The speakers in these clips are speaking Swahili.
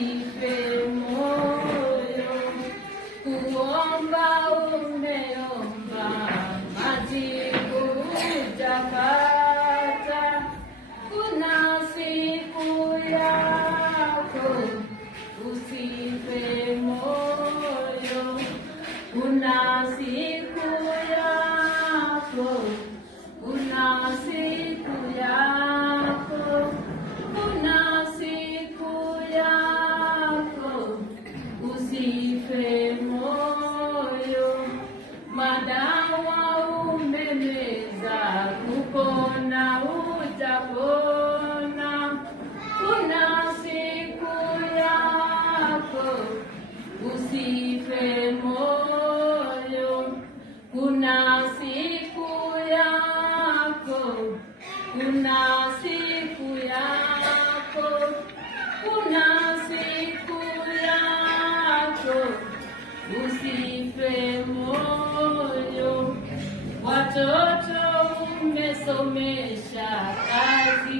usife moyo, kuomba umeomba, majibu hujapata. Kuna siku yako, usife moyo. Kuna siku yako, kuna siku yako, kuna siku yako, usife moyo. Madawa umemeza, kupona hujapona. Kuna siku yako, usife moyo. Kuna siku yako, kuna siku yako, kuna siku yako, usife moyo. Watoto umesomesha, kazi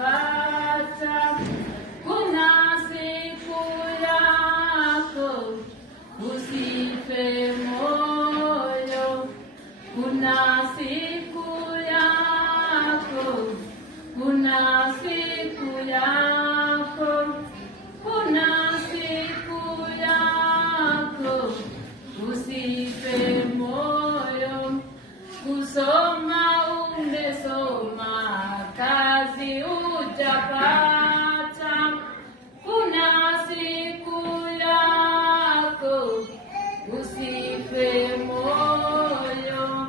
hawajapata. Kuna siku yako, usife moyo. Kuna siku yako, kuna siku yako, kuna siku yako, usife moyo. Kusoma umesoma, kazi hujapata. Kuna siku yako, usife moyo.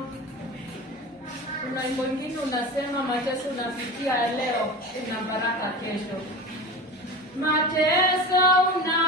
Kuna wimbo mwingine unasema, mateso unapitia leo, una baraka kesho. Mateso una